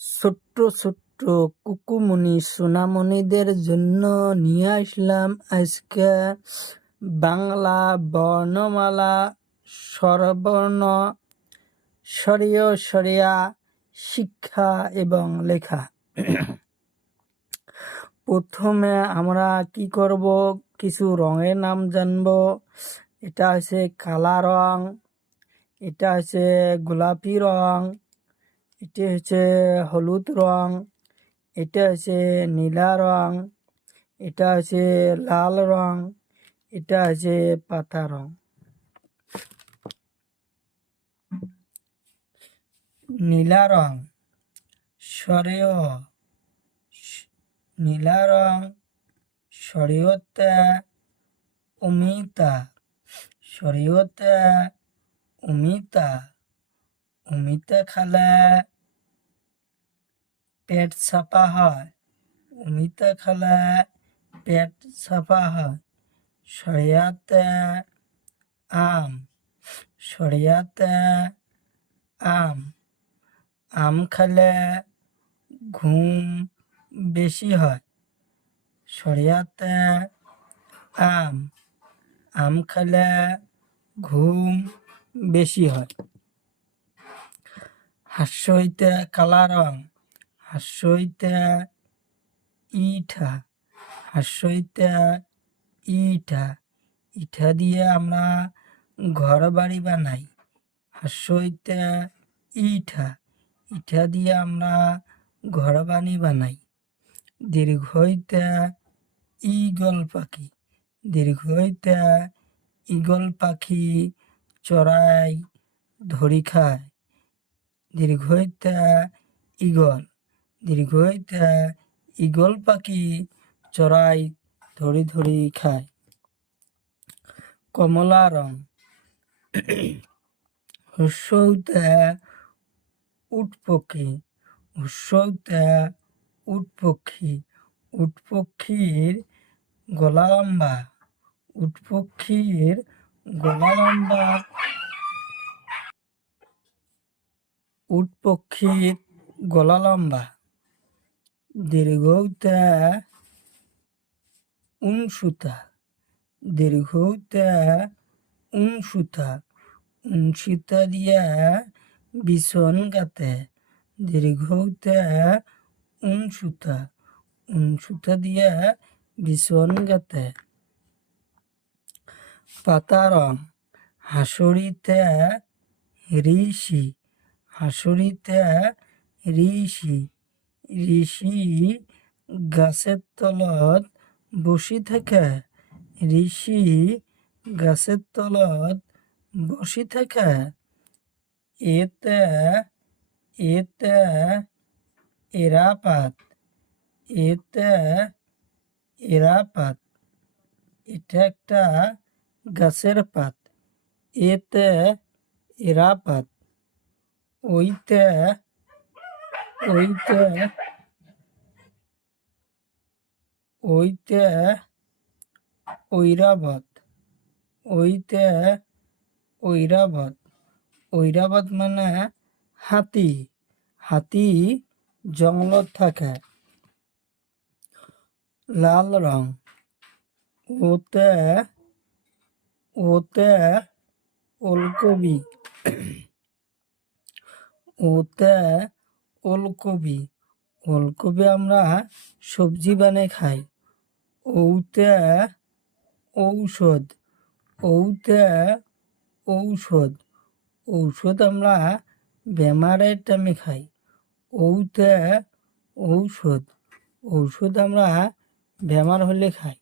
ছোট্ট ছোট্ট কুকুমনি সোনামণিদের জন্য নিয়ে আসলাম আজকে বাংলা বর্ণমালা স্বরবর্ণ স্বরীয় স্বরিয়া শিক্ষা এবং লেখা। প্রথমে আমরা কি করব, কিছু রঙের নাম জানবো। এটা হচ্ছে কালা রং, এটা হচ্ছে গোলাপি রং, এটা হচ্ছে হলুদ রং, এটা হচ্ছে নীলা রং, এটা হচ্ছে লাল রং, এটা হচ্ছে পাতা রং। নীলা রং স্বরেয়, নীলা রং স্বরীয়তে অমিতা, স্বরীয়তে অমিতা। অমিতা খালে পেট ছাপা হয়, অমিতা খালে পেট ছাপা হয়। সরিয়াতে আম, সরিয়াতে আম। আম খেলে ঘুম বেশি হয়, সরিয়াতে আম। আম খেলে ঘুম বেশি হয়। হাস্যইতে কালা রং, হাস্যইতে ইটা, হাস্যইতে ইটা। ইটা দিয়ে আমরা ঘর বাড়ি বানাই, হাস্যইতে ইটা। ইটা দিয়ে আমরা ঘর বাড়ি বানাই। দীর্ঘইতে ঈগল পাখি, দীর্ঘইতে ঈগল পাখি চড়াই ধরি খায়। দীর্ঘইতে ঈগল, দীর্ঘইতে ঈগল পাখি চড়াই ধরি ধরি খায়। কমলা রং হস্যইতে উট পক্ষী, হস্যইতে উট পক্ষী। উট পক্ষীর গলা লম্বা, উট পক্ষীর গলা লম্বা, উট পক্ষীর গলা লম্বা। দীর্ঘইতে উনসুতা, দীর্ঘইতে উনসুতা। উনসুতা দিয়ে বিছন গাতে, দীর্ঘইতে উনসুতা, উনসুতা দিয়ে বিছন গাতে। পাতা রং হাসুরিতে ঋষি, হাসুরিতে ঋষি। ঋষি গাছের তলত বসি থাকে, ঋষি গাছের তলত বসি থাকে। এতে এতে এরাপাত, এতে এরাপাত। এটা একটা গাছের পাত, এতে এরাপাত। ওইতে ওইতে ওইতে ঐরাবত, ওইতে ঐরাবত। ঐরাবত মানে হাতি, হাতি জঙ্গলত থাকে। লাল রং ওতে ওতে ওলকবি, ওতে ওলকবি। ওলকবি আমরা সবজি বানিয়ে খাই। ওতে ঔষধ, ওতে ঔষধ। ঔষধ আমরা বেমারের টাইমে খাই। ওতে ঔষধ, ঔষধ আমরা বেমার হলে খাই।